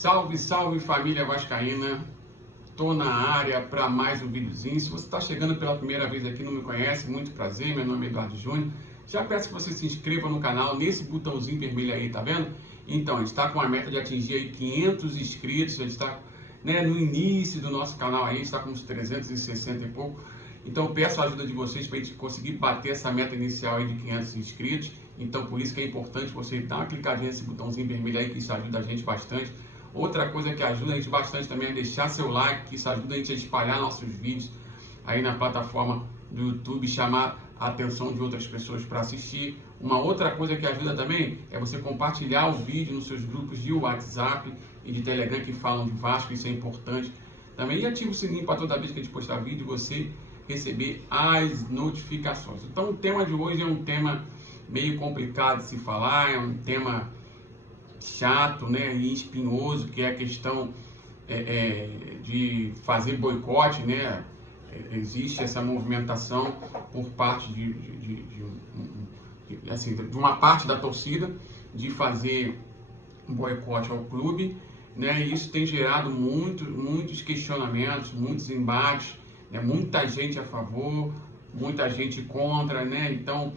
Salve, salve família vascaína, tô na área para mais um videozinho. Se você está chegando pela primeira vez aqui e não me conhece, muito prazer, meu nome é Eduardo Júnior. Já peço que você se inscreva no canal, nesse botãozinho vermelho aí, tá vendo? Então, a gente está com a meta de atingir aí 500 inscritos, a gente está no início do nosso canal aí, a gente está com uns 360 e pouco. Então, eu peço a ajuda de vocês para a gente conseguir bater essa meta inicial aí de 500 inscritos. Então, por isso que é importante você dar uma clicadinha nesse botãozinho vermelho aí, que isso ajuda a gente bastante. Outra coisa que ajuda a gente bastante também é deixar seu like, que isso ajuda a gente a espalhar nossos vídeos aí na plataforma do YouTube, chamar a atenção de outras pessoas para assistir. Uma outra coisa que ajuda também é você compartilhar o vídeo nos seus grupos de WhatsApp e de Telegram que falam de Vasco, isso é importante. Também ativa o sininho para toda vez que a gente postar vídeo você receber as notificações. Então o tema de hoje é um tema meio complicado de se falar, é um tema chato, né, e espinhoso, que é a questão de fazer boicote, né? Existe essa movimentação por parte de uma parte da torcida de fazer boicote ao clube, né? E isso tem gerado muitos questionamentos, muitos embates, né? Muita gente a favor, muita gente contra, né? Então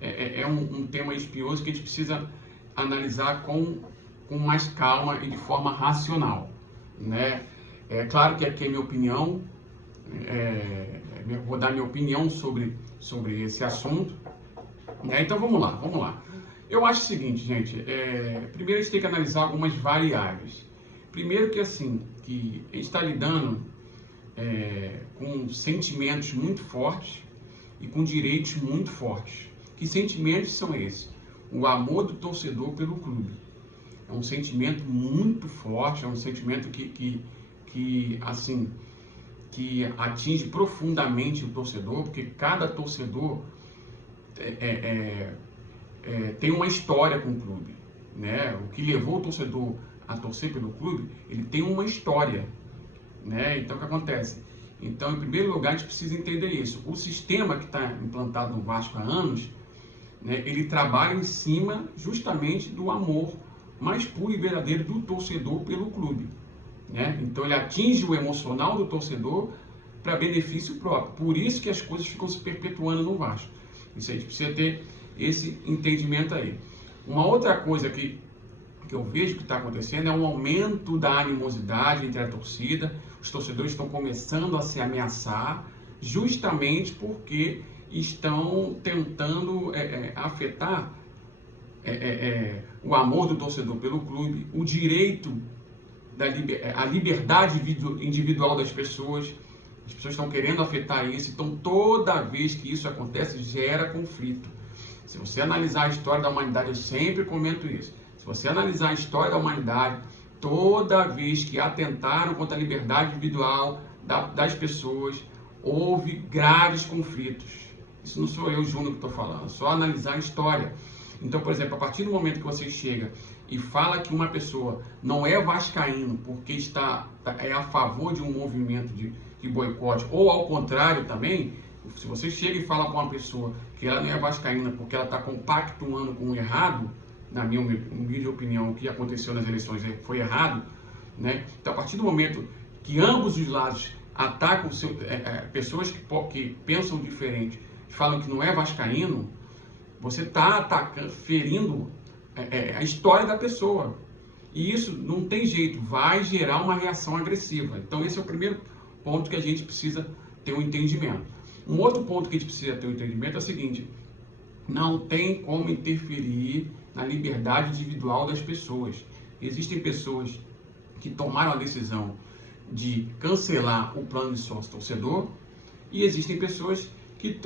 é um tema espinhoso que a gente precisa analisar com mais calma e de forma racional, né? É claro que aqui é minha opinião, vou dar minha opinião sobre esse assunto, né? Então vamos lá. Eu acho o seguinte, gente, primeiro a gente tem que analisar algumas variáveis. Primeiro que assim, que a gente está lidando com sentimentos muito fortes e com direitos muito fortes. Que sentimentos são esses? O amor do torcedor pelo clube. É um sentimento muito forte, é um sentimento que atinge profundamente o torcedor, porque cada torcedor tem uma história com o clube, né? O que levou o torcedor a torcer pelo clube, ele tem uma história, né? Então, o que acontece? Então, em primeiro lugar, a gente precisa entender isso. O sistema que está implantado no Vasco há anos, né, ele trabalha em cima justamente do amor mais puro e verdadeiro do torcedor pelo clube, né? Então ele atinge o emocional do torcedor para benefício próprio. Por isso que as coisas ficam se perpetuando no Vasco. Isso a gente precisa ter esse entendimento aí. Uma outra coisa que eu vejo que está acontecendo é um aumento da animosidade entre a torcida. Os torcedores estão começando a se ameaçar justamente porque estão tentando afetar o amor do torcedor pelo clube, o direito, a liberdade individual das pessoas. As pessoas estão querendo afetar isso, então toda vez que isso acontece, gera conflito. Se você analisar a história da humanidade, eu sempre comento isso, se você analisar a história da humanidade, toda vez que atentaram contra a liberdade individual das pessoas, houve graves conflitos. Isso não sou eu, Júnior, que estou falando, é só analisar a história. Então, por exemplo, a partir do momento que você chega e fala que uma pessoa não é vascaíno porque é a favor de um movimento de boicote, ou ao contrário também, se você chega e fala para uma pessoa que ela não é vascaína porque ela está compactuando com o errado, na minha humilde opinião, o que aconteceu nas eleições foi errado, né? Então, a partir do momento que ambos os lados atacam pessoas que pensam diferente, falam que não é vascaíno, você está atacando, ferindo a história da pessoa. E isso não tem jeito, vai gerar uma reação agressiva. Então esse é o primeiro ponto que a gente precisa ter um entendimento. Um outro ponto que a gente precisa ter um entendimento é o seguinte: não tem como interferir na liberdade individual das pessoas. Existem pessoas que tomaram a decisão de cancelar o plano de sócio torcedor e existem pessoas que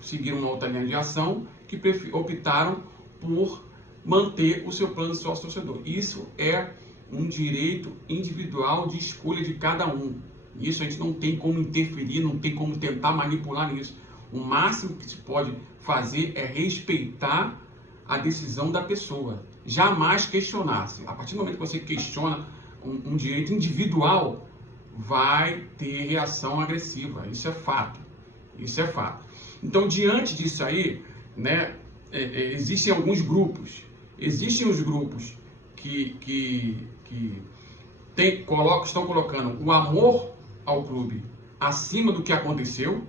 seguiram uma outra linha de ação, que optaram por manter o seu plano de sócio torcedor. Isso é um direito individual de escolha de cada um. Isso a gente não tem como interferir, não tem como tentar manipular nisso. O máximo que se pode fazer é respeitar a decisão da pessoa. Jamais questionar-se. A partir do momento que você questiona um direito individual, vai ter reação agressiva. Isso é fato. Isso é fato. Então, diante disso aí, né, existem alguns grupos. Existem os grupos estão colocando o amor ao clube acima do que aconteceu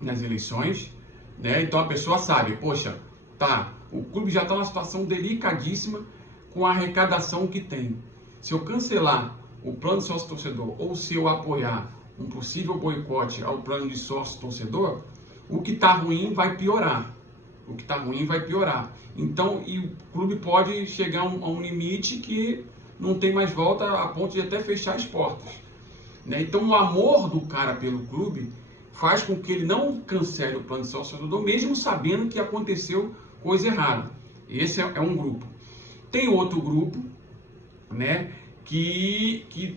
nas eleições, né? Então a pessoa sabe, poxa, tá, o clube já está numa situação delicadíssima com a arrecadação que tem. Se eu cancelar o plano de sócio-torcedor ou se eu apoiar um possível boicote ao plano de sócio-torcedor, o que está ruim vai piorar. O que está ruim vai piorar. Então, e o clube pode chegar a um limite que não tem mais volta, a ponto de até fechar as portas, né? Então, o amor do cara pelo clube faz com que ele não cancele o plano de sócio-torcedor, mesmo sabendo que aconteceu coisa errada. Esse é um grupo. Tem outro grupo, né, que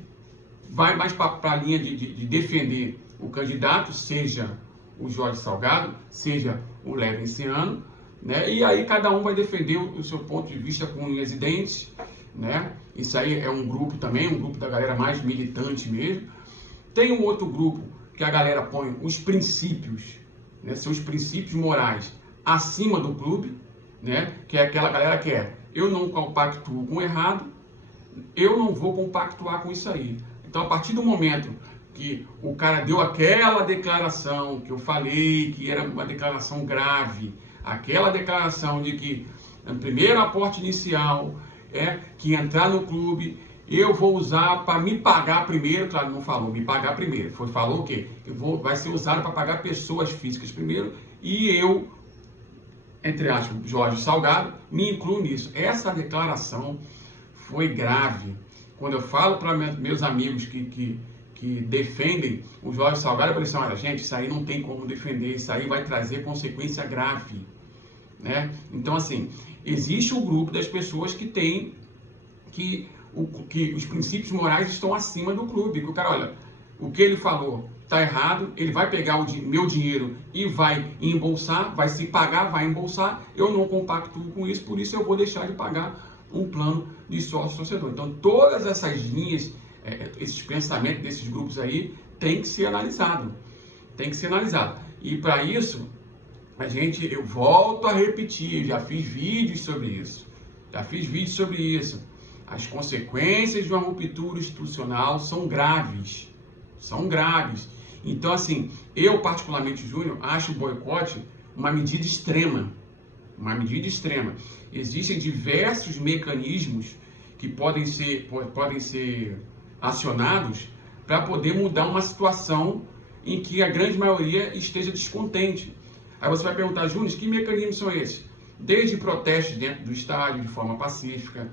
vai mais para a linha de defender o candidato, seja o Jorge Salgado, seja o Levenciano, né? E aí cada um vai defender o seu ponto de vista com unhas e dentes, né? Isso aí é um grupo também, um grupo da galera mais militante mesmo. Tem um outro grupo que a galera põe os princípios, né, seus princípios morais acima do clube, né? Que é aquela galera que eu não compactuo com o errado, eu não vou compactuar com isso aí. Então, a partir do momento que o cara deu aquela declaração que eu falei, que era uma declaração grave, aquela declaração de que no primeiro aporte inicial que entrar no clube, eu vou usar para me pagar primeiro, claro, não falou me pagar primeiro, falou o quê? Vai ser usado para pagar pessoas físicas primeiro e eu, entre aspas, Jorge Salgado, me incluo nisso. Essa declaração foi grave. Quando eu falo para meus amigos que defendem o Jorge Salgado, eu falei assim, olha, gente, isso aí não tem como defender, isso aí vai trazer consequência grave, né? Então, assim, existe um grupo das pessoas que tem que os princípios morais estão acima do clube, que o cara, olha, o que ele falou está errado, ele vai pegar meu dinheiro e vai embolsar, vai se pagar, vai embolsar, eu não compactuo com isso, por isso eu vou deixar de pagar um plano de sócio-torcedor. Então, todas essas linhas, esses pensamentos desses grupos aí, tem que ser analisado. Tem que ser analisado. E para isso, eu volto a repetir, já fiz vídeos sobre isso. As consequências de uma ruptura institucional são graves. São graves. Então, assim, eu particularmente, Júnior, acho o boicote uma medida extrema. Uma medida extrema. Existem diversos mecanismos que podem ser acionados para poder mudar uma situação em que a grande maioria esteja descontente. Aí você vai perguntar, Júnior, que mecanismos são esses? Desde protestos dentro do estádio de forma pacífica,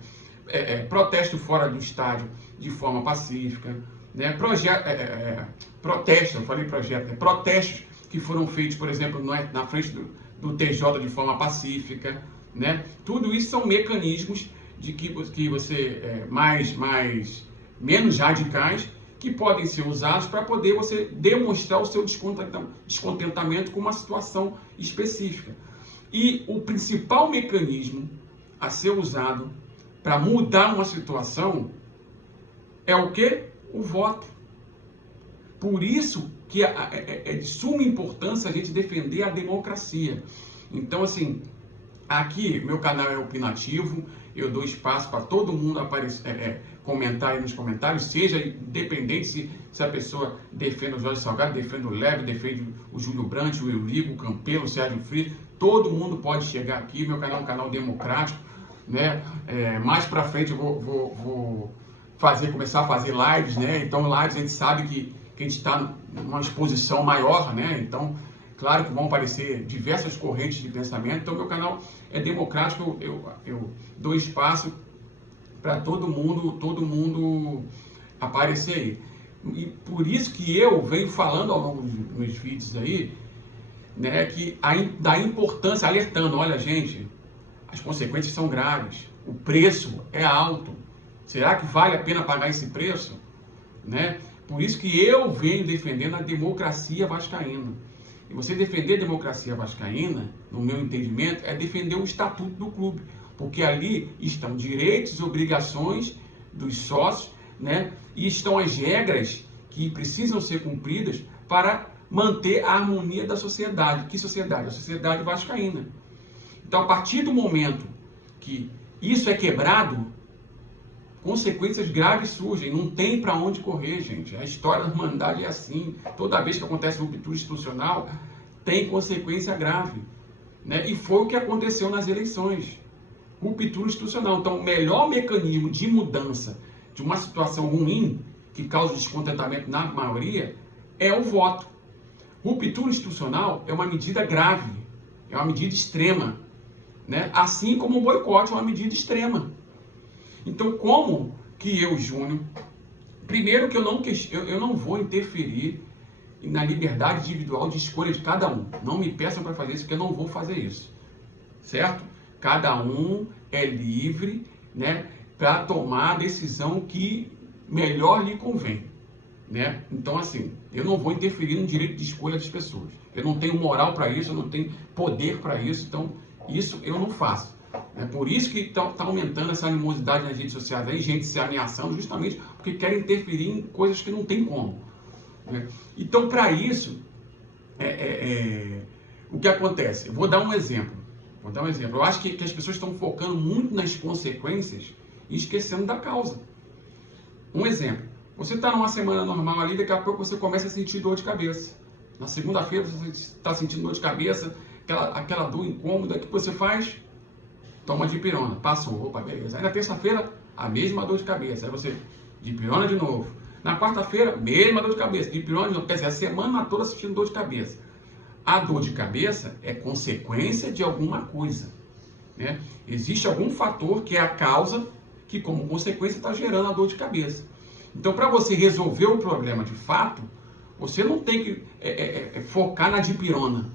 protesto fora do estádio de forma pacífica, né? Protestos que foram feitos, por exemplo, na frente do TJ de forma pacífica, né? Tudo isso são mecanismos de que você menos radicais, que podem ser usados para poder você demonstrar o seu descontentamento com uma situação específica. E o principal mecanismo a ser usado para mudar uma situação é o quê? O voto. Por isso que é de suma importância a gente defender a democracia. Então, assim, aqui meu canal é opinativo, eu dou espaço para todo mundo comentar aí nos comentários, seja independente se a pessoa defende o Jorge Salgado, defende o Leve, defende o Júlio Brandt, o Eurico, o Campelo, o Sérgio Frias, todo mundo pode chegar aqui, meu canal é um canal democrático, né? Mais para frente eu vou começar a fazer lives, né? Então lives a gente sabe que a gente está numa exposição maior, né? Então, claro que vão aparecer diversas correntes de pensamento, então meu canal é democrático, eu dou espaço para todo mundo aparecer aí. E por isso que eu venho falando ao longo dos meus vídeos aí, né, da importância, alertando, olha gente, as consequências são graves, o preço é alto, será que vale a pena pagar esse preço? Né? Por isso que eu venho defendendo a democracia vascaína. E você defender a democracia vascaína, no meu entendimento, é defender o estatuto do clube, porque ali estão direitos e obrigações dos sócios, né? E estão as regras que precisam ser cumpridas para manter a harmonia da sociedade. Que sociedade? A sociedade vascaína. Então, a partir do momento que isso é quebrado, consequências graves surgem, não tem para onde correr, gente. A história da humanidade é assim. Toda vez que acontece ruptura institucional, tem consequência grave, né? E foi o que aconteceu nas eleições. Ruptura institucional. Então, o melhor mecanismo de mudança de uma situação ruim, que causa descontentamento na maioria, é o voto. Ruptura institucional é uma medida grave, é uma medida extrema, né? Assim como o boicote é uma medida extrema. Então, como que eu, Júnior, primeiro que eu não vou interferir na liberdade individual de escolha de cada um. Não me peçam para fazer isso, porque eu não vou fazer isso, certo? Cada um é livre, né, para tomar a decisão que melhor lhe convém, né? Então, assim, eu não vou interferir no direito de escolha das pessoas. Eu não tenho moral para isso, eu não tenho poder para isso, então isso eu não faço. É por isso que está aumentando essa animosidade nas redes sociais, aí, gente se ameaçando justamente porque querem interferir em coisas que não tem como, né? Então, para isso, o que acontece? Eu vou dar um exemplo. Eu acho que as pessoas estão focando muito nas consequências e esquecendo da causa. Um exemplo. Você está numa semana normal ali, daqui a pouco você começa a sentir dor de cabeça. Na segunda-feira você está sentindo dor de cabeça, aquela dor incômoda, o que você faz? Toma dipirona. Passou, opa, beleza. Aí na terça-feira, a mesma dor de cabeça. Aí você, dipirona de novo. Na quarta-feira, mesma dor de cabeça, dipirona de novo. Quer dizer, a semana toda sentindo dor de cabeça. A dor de cabeça é consequência de alguma coisa, né? Existe algum fator que é a causa que, como consequência, está gerando a dor de cabeça. Então, para você resolver o problema de fato, você não tem que focar na dipirona,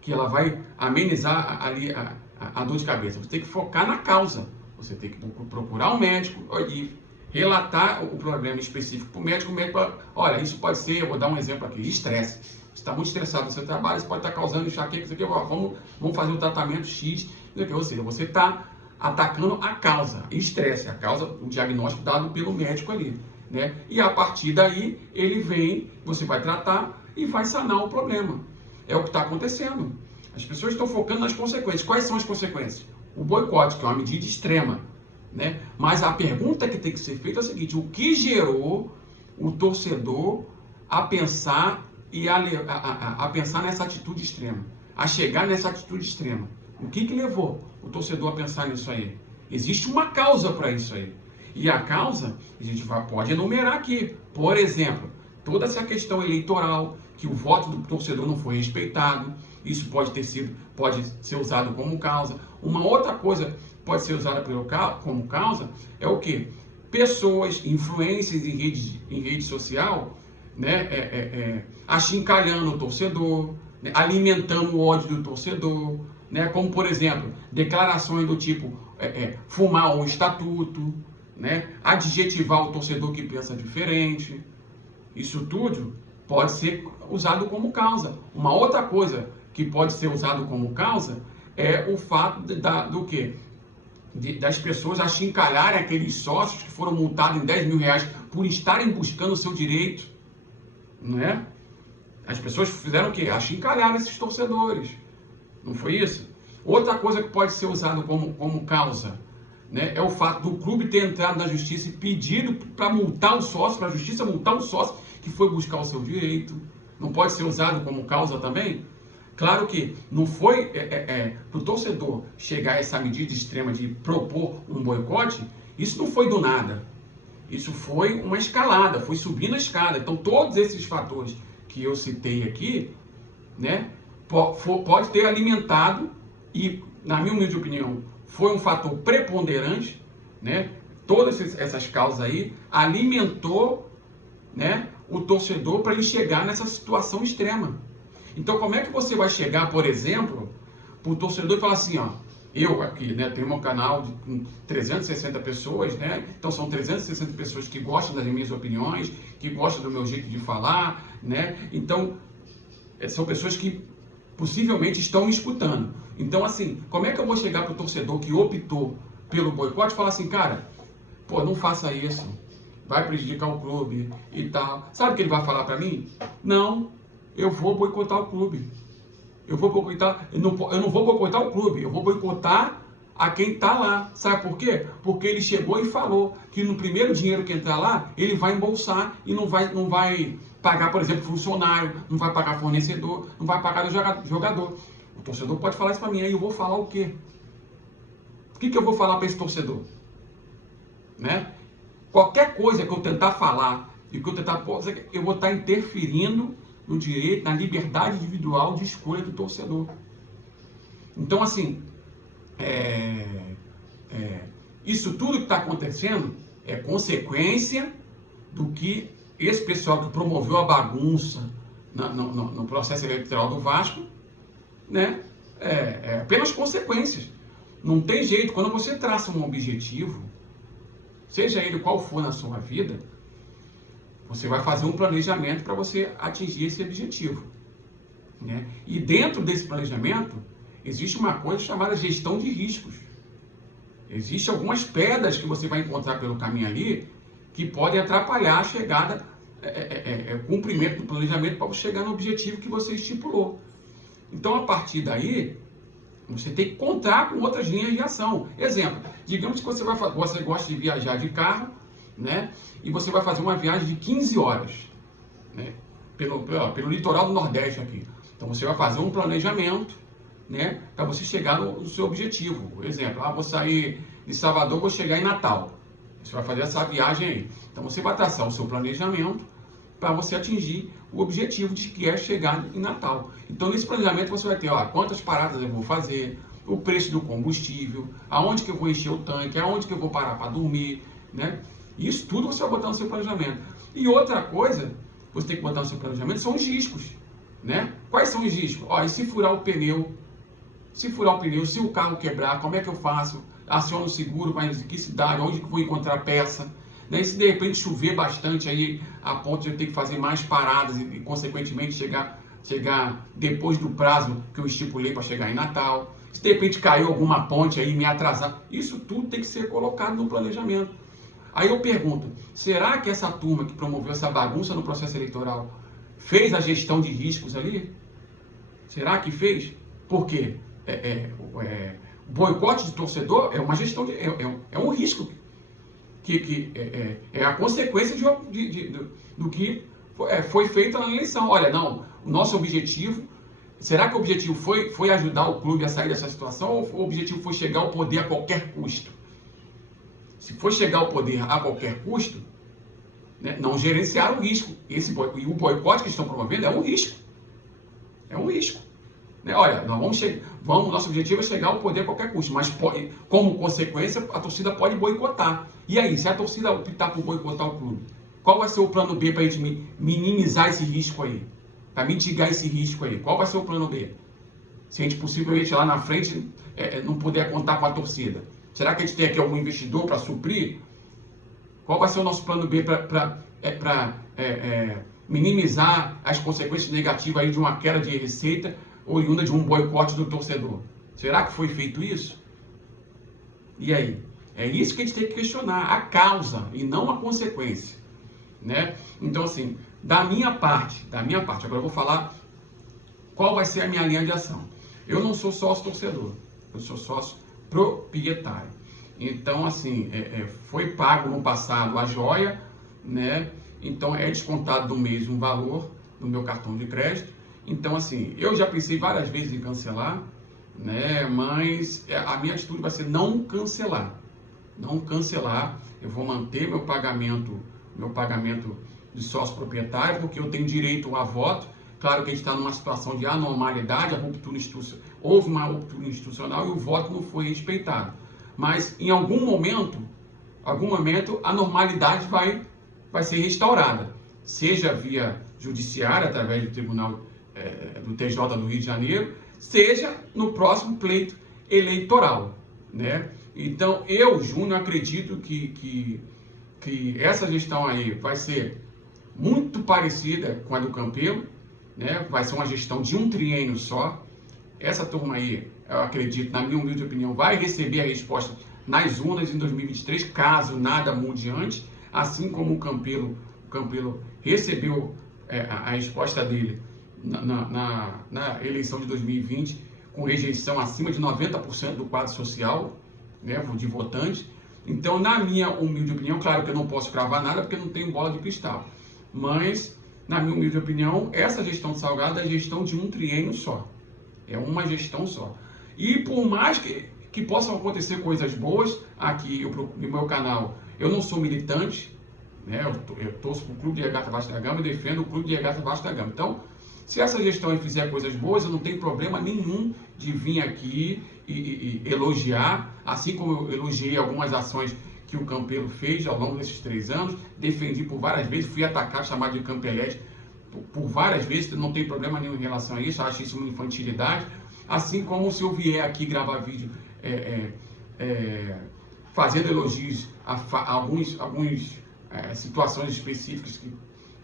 que ela vai amenizar ali a dor de cabeça. Você tem que focar na causa. Você tem que procurar um médico e relatar o problema específico para o médico. O médico fala, olha, isso pode ser, eu vou dar um exemplo aqui, estresse. Você está muito estressado no seu trabalho, isso pode estar causando enxaqueca, isso aqui, vamos fazer o tratamento X, ou seja, você está atacando a causa, estresse, a causa, o diagnóstico dado pelo médico ali, né? E a partir daí, ele vem, você vai tratar e vai sanar o problema. É o que está acontecendo. As pessoas estão focando nas consequências. Quais são as consequências? O boicote, que é uma medida extrema, né? Mas a pergunta que tem que ser feita é a seguinte: o que gerou o torcedor a pensar e a pensar nessa atitude extrema, a chegar nessa atitude extrema? O que levou o torcedor a pensar nisso aí? Existe uma causa para isso aí. E a causa, a gente pode enumerar aqui. Por exemplo, toda essa questão eleitoral, que o voto do torcedor não foi respeitado, isso pode ser usado como causa. Uma outra coisa pode ser usada como causa é o quê? Pessoas, influências em rede social, né, achincalhando o torcedor, né, alimentando o ódio do torcedor, né, como, por exemplo, declarações do tipo fumar o estatuto, né, adjetivar o torcedor que pensa diferente. Isso tudo pode ser usado como causa. Uma outra coisa que pode ser usado como causa é o fato do quê? Das pessoas achincalharem aqueles sócios que foram multados em 10 mil reais por estarem buscando o seu direito, não é? As pessoas fizeram o quê? Achincalharam esses torcedores. Não foi isso? Outra coisa que pode ser usada como causa, né, é o fato do clube ter entrado na justiça e pedido para multar o sócio, para a justiça multar o sócio que foi buscar o seu direito. Não pode ser usado como causa também? Claro que não foi para o torcedor chegar a essa medida extrema de propor um boicote, isso não foi do nada. Isso foi uma escalada, foi subindo a escada. Então, todos esses fatores que eu citei aqui, né, pode ter alimentado e, na minha humilde opinião, foi um fator preponderante, né? Todas essas causas aí alimentou, né, o torcedor para ele chegar nessa situação extrema. Então, como é que você vai chegar, por exemplo, para o torcedor e falar assim, ó, eu aqui, né, tenho um canal com 360 pessoas, né? Então são 360 pessoas que gostam das minhas opiniões, que gostam do meu jeito de falar, né? Então, são pessoas que possivelmente estão me escutando. Então, assim, como é que eu vou chegar para o torcedor que optou pelo boicote e falar assim, cara, pô, não faça isso, vai prejudicar o clube e tal. Sabe o que ele vai falar para mim? Não, eu vou boicotar o clube. Eu não vou boicotar o clube, eu vou boicotar a quem está lá. Sabe por quê? Porque ele chegou e falou que no primeiro dinheiro que entrar lá, ele vai embolsar e não vai pagar, por exemplo, funcionário, não vai pagar fornecedor, não vai pagar o jogador. O torcedor pode falar isso para mim, aí eu vou falar o quê? O que eu vou falar para esse torcedor? Né? Qualquer coisa que eu tentar falar e que eu tentar, eu vou estar interferindo no direito, na liberdade individual de escolha do torcedor. Então, assim, isso tudo que está acontecendo é consequência do que esse pessoal que promoveu a bagunça no processo eleitoral do Vasco, né? É apenas consequências. Não tem jeito. Quando você traça um objetivo, seja ele qual for na sua vida, você vai fazer um planejamento para você atingir esse objetivo, né? E dentro desse planejamento, existe uma coisa chamada gestão de riscos. Existem algumas pedras que você vai encontrar pelo caminho ali que podem atrapalhar a chegada, o cumprimento do planejamento para chegar no objetivo que você estipulou. Então, a partir daí, você tem que contar com outras linhas de ação. Exemplo, digamos que você gosta de viajar de carro, né? E você vai fazer uma viagem de 15 horas, né? Pelo litoral do Nordeste aqui. Então, você vai fazer um planejamento, né? Para você chegar no seu objetivo. Por exemplo, vou sair de Salvador, vou chegar em Natal. Você vai fazer essa viagem aí. Então, você vai traçar o seu planejamento para você atingir o objetivo de que é chegar em Natal. Então, nesse planejamento você vai ter, quantas paradas eu vou fazer, o preço do combustível, aonde que eu vou encher o tanque, aonde que eu vou parar para dormir, né? Isso tudo você vai botar no seu planejamento. E outra coisa que você tem que botar no seu planejamento são os riscos, né? Quais são os riscos? E se furar o pneu? Se furar o pneu, se o carro quebrar, como é que eu faço? Aciono o seguro, mas em que cidade? Onde que eu vou encontrar peça? E se de repente chover bastante aí, a ponto de eu ter que fazer mais paradas e consequentemente chegar depois do prazo que eu estipulei para chegar em Natal. Se de repente caiu alguma ponte aí e me atrasar, isso tudo tem que ser colocado no planejamento. Aí eu pergunto, será que essa turma que promoveu essa bagunça no processo eleitoral fez a gestão de riscos ali? Será que fez? Por quê? O boicote de torcedor é uma gestão, é um risco que é a consequência do que foi feito na eleição. Olha, não, o nosso objetivo, será que o objetivo foi ajudar o clube a sair dessa situação ou o objetivo foi chegar ao poder a qualquer custo? Se for chegar ao poder a qualquer custo, né, não gerenciar o risco. E o boicote que eles estão promovendo é um risco. É um risco. Né? Olha, nosso objetivo é chegar ao poder a qualquer custo, mas como consequência a torcida pode boicotar. E aí, se a torcida optar por boicotar o clube, qual vai ser o plano B para a gente minimizar esse risco aí? Para mitigar esse risco aí? Qual vai ser o plano B? Se a gente possivelmente lá na frente não puder contar com a torcida. Será que a gente tem aqui algum investidor para suprir? Qual vai ser o nosso plano B para minimizar as consequências negativas aí de uma queda de receita oriunda de um boicote do torcedor? Será que foi feito isso? E aí? É isso que a gente tem que questionar, a causa e não a consequência, né? Então, assim, da minha parte, agora eu vou falar qual vai ser a minha linha de ação. Eu não sou sócio torcedor, eu sou sócio proprietário. Então, assim, foi pago no passado a joia, né? Então, é descontado do mês um valor do meu cartão de crédito. Então, assim, eu já pensei várias vezes em cancelar, né? Mas a minha atitude vai ser não cancelar. Não cancelar. Eu vou manter meu pagamento de sócio proprietário, porque eu tenho direito a voto. Claro que a gente está numa situação de anormalidade, houve uma ruptura institucional e o voto não foi respeitado. Mas em algum momento, a normalidade vai ser restaurada, seja via judiciária, através do Tribunal do TJ do Rio de Janeiro, seja no próximo pleito eleitoral, né? Então, eu, Júnior, acredito que essa gestão aí vai ser muito parecida com a do Campelo, né? Vai ser uma gestão de um triênio só. Essa turma aí, eu acredito, na minha humilde opinião, vai receber a resposta nas urnas em 2023, caso nada mude antes, assim como o Campelo recebeu a resposta dele na eleição de 2020, com rejeição acima de 90% do quadro social, né, de votantes. Então, na minha humilde opinião, claro que eu não posso cravar nada porque eu não tenho bola de cristal, mas, na minha humilde opinião, essa gestão de Salgado é a gestão de um triênio só, é uma gestão só. E por mais que possam acontecer coisas boas, aqui no meu canal, eu não sou militante, né, eu torço para o Clube de Regata Vasco da Gama e defendo o Clube de Regata Vasco da Gama. Então, se essa gestão fizer coisas boas, eu não tenho problema nenhum de vir aqui e elogiar, assim como eu elogiei algumas ações que o Campelo fez ao longo desses 3 anos, defendi por várias vezes, fui atacado, chamado de Campelete por várias vezes, não tem problema nenhum em relação a isso, eu acho isso uma infantilidade. Assim como se eu vier aqui gravar vídeo fazendo elogios a algumas situações específicas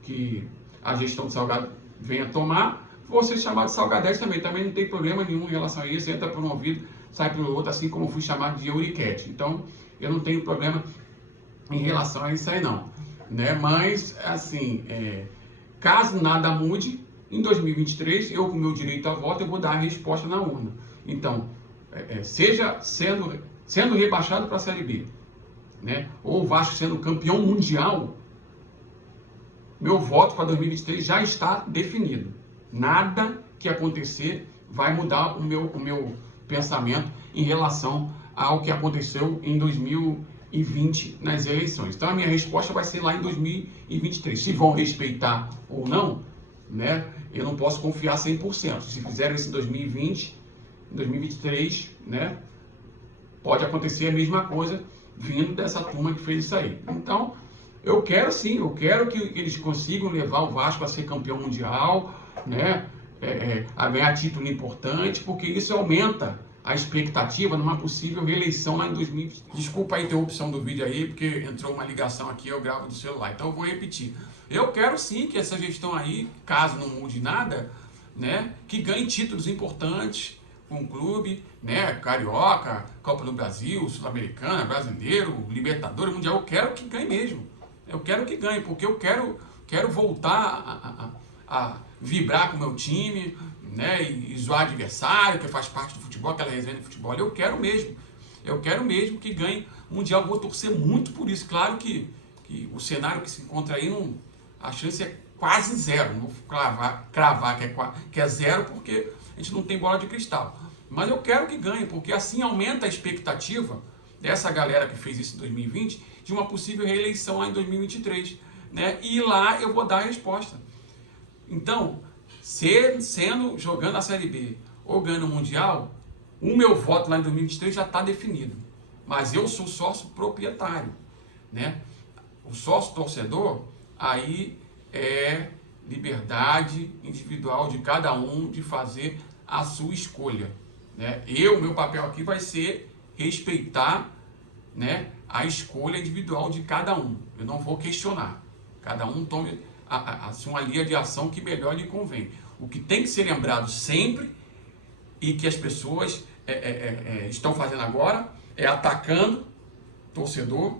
que a gestão de Salgado venha tomar, você chamar de Salgadete também não tem problema nenhum em relação a isso, entra por um ouvido, sai pelo outro, assim como fui chamado de Euriquete. Então, eu não tenho problema em relação a isso aí não, né? Mas, assim, caso nada mude, em 2023, eu com meu direito a voto, eu vou dar a resposta na urna. Então, seja sendo rebaixado para a Série B, né? Ou o Vasco sendo campeão mundial, meu voto para 2023 já está definido. Nada que acontecer vai mudar o meu pensamento em relação ao que aconteceu em 2020 nas eleições. Então a minha resposta vai ser lá em 2023. Se vão respeitar ou não, né? Eu não posso confiar 100%. Se fizeram isso em 2020, em 2023, né? Pode acontecer a mesma coisa vindo dessa turma que fez isso aí. Então, eu quero sim, eu quero que eles consigam levar o Vasco a ser campeão mundial, né? A ganhar título importante, porque isso aumenta a expectativa numa possível reeleição lá em 2020. Desculpa a interrupção do vídeo aí, porque entrou uma ligação aqui, eu gravo do celular, então eu vou repetir. Eu quero sim que essa gestão aí, caso não mude nada, né, que ganhe títulos importantes com o clube, né, Carioca, Copa do Brasil, Sul-Americana, Brasileiro, Libertadores, Mundial. Eu quero que ganhe mesmo. Eu quero que ganhe, porque eu quero voltar a vibrar com o meu time, né, e zoar adversário, que faz parte do futebol, aquela resenha de futebol. Eu quero mesmo que ganhe o Mundial. Vou torcer muito por isso. Claro que o cenário que se encontra aí, a chance é quase zero. Não vou cravar que é zero, porque a gente não tem bola de cristal. Mas eu quero que ganhe, porque assim aumenta a expectativa dessa galera que fez isso em 2020, de uma possível reeleição lá em 2023, né? E lá eu vou dar a resposta. Então, jogando a Série B ou ganhando o Mundial, o meu voto lá em 2023 já está definido. Mas eu sou sócio proprietário, né? O sócio torcedor, aí é liberdade individual de cada um de fazer a sua escolha, né? Meu papel aqui vai ser respeitar, né, a escolha individual de cada um. Eu não vou questionar. Cada um tome uma linha de ação que melhor lhe convém. O que tem que ser lembrado sempre, e que as pessoas estão fazendo agora, é atacando torcedor,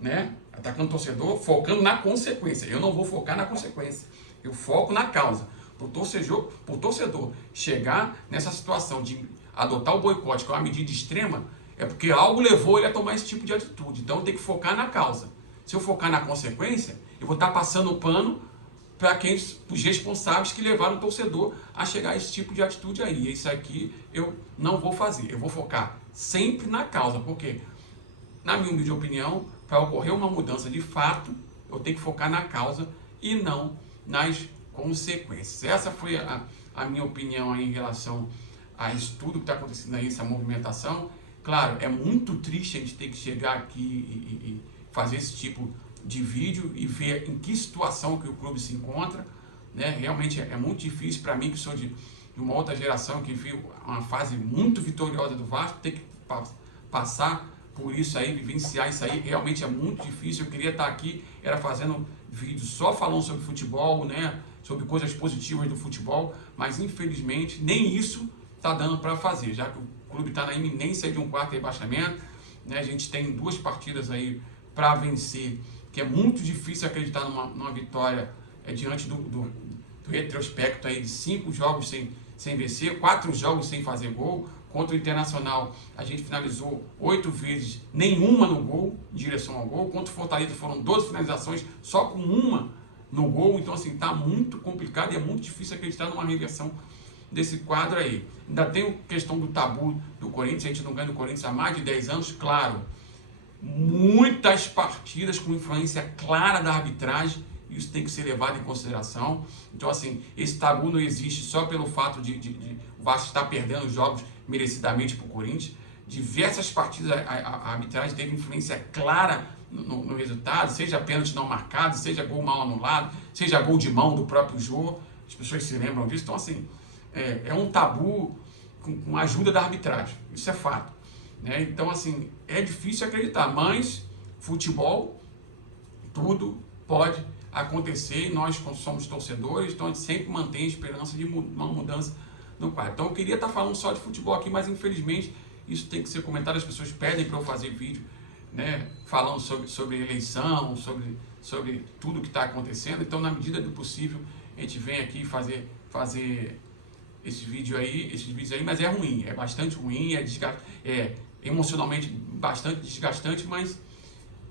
né? Atacando torcedor, focando na consequência. Eu não vou focar na consequência. Eu foco na causa. Por torcedor chegar nessa situação de adotar o boicote, que é uma medida extrema, é porque algo levou ele a tomar esse tipo de atitude. Então, eu tenho que focar na causa. Se eu focar na consequência, eu vou estar passando o pano para os responsáveis que levaram o torcedor a chegar a esse tipo de atitude aí. Isso aqui eu não vou fazer. Eu vou focar sempre na causa, porque, na minha humilde opinião, para ocorrer uma mudança de fato, eu tenho que focar na causa e não nas consequências. Essa foi a minha opinião aí em relação a isso tudo que está acontecendo aí, essa movimentação. Claro, é muito triste a gente ter que chegar aqui e fazer esse tipo de vídeo e ver em que situação que o clube se encontra, né? Realmente é muito difícil para mim, que sou de uma outra geração, que viu uma fase muito vitoriosa do Vasco, ter que passar por isso aí, vivenciar isso aí, realmente é muito difícil. Eu queria estar aqui, era fazendo vídeo só falando sobre futebol, né? Sobre coisas positivas do futebol, mas infelizmente nem isso está dando para fazer, já que o clube está na iminência de um quarto rebaixamento, né? A gente tem 2 partidas aí para vencer, que é muito difícil acreditar numa vitória diante do retrospecto aí de 5 jogos sem vencer, 4 jogos sem fazer gol, Contra o Internacional, a gente finalizou 8 vezes, nenhuma no gol, em direção ao gol. Contra o Fortaleza foram 12 finalizações, só com uma no gol. Então, assim, tá muito complicado e é muito difícil acreditar numa reversão desse quadro aí. Ainda tem a questão do tabu do Corinthians, a gente não ganha do Corinthians há mais de 10 anos, claro. Muitas partidas com influência clara da arbitragem, isso tem que ser levado em consideração. Então, assim, esse tabu não existe só pelo fato de o Vasco estar perdendo os jogos merecidamente para o Corinthians. Diversas partidas a arbitragem teve influência clara no resultado, seja pênalti não marcado, seja gol mal anulado, seja gol de mão do próprio jogo. As pessoas se lembram disso. Então, assim, é um tabu com a ajuda da arbitragem. Isso é fato. Né? Então, assim, é difícil acreditar, mas futebol, tudo pode acontecer e nós, como somos torcedores, então a gente sempre mantém a esperança de uma mudança no quadro. Então eu queria estar falando só de futebol aqui, mas infelizmente isso tem que ser comentado, as pessoas pedem para eu fazer vídeo, né, falando sobre eleição, sobre tudo que está acontecendo. Então, na medida do possível, a gente vem aqui fazer esses vídeos aí, mas é ruim, é bastante ruim, é emocionalmente bastante desgastante, mas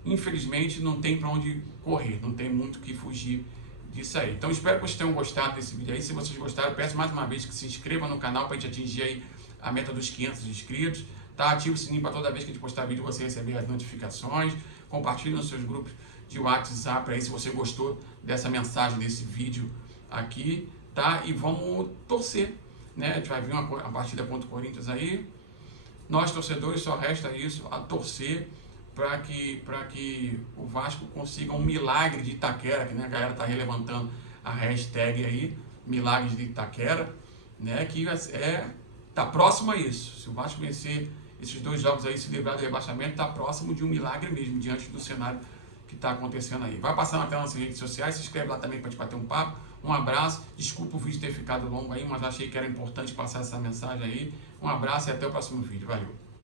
infelizmente não tem para onde correr, não tem muito o que fugir disso aí. Então espero que vocês tenham gostado desse vídeo aí. Se vocês gostaram, peço mais uma vez que se inscreva no canal para a gente atingir aí a meta dos 500 inscritos, tá? Ative o sininho para toda vez que a gente postar vídeo você receber as notificações, compartilhe nos seus grupos de WhatsApp aí se você gostou dessa mensagem, desse vídeo aqui, tá? E vamos torcer, né? A gente vai ver uma partida contra o Corinthians aí. Nós, torcedores, só resta isso, a torcer para que o Vasco consiga um milagre de Itaquera, que, né, a galera está relevantando a hashtag aí, milagres de Itaquera, né, que tá próximo a isso. Se o Vasco vencer esses 2 jogos aí, se livrar do rebaixamento, está próximo de um milagre mesmo, diante do cenário que está acontecendo aí. Vai passar na tela nas redes sociais, se inscreve lá também para te bater um papo. Um abraço, desculpa o vídeo ter ficado longo aí, mas achei que era importante passar essa mensagem aí. Um abraço e até o próximo vídeo. Valeu!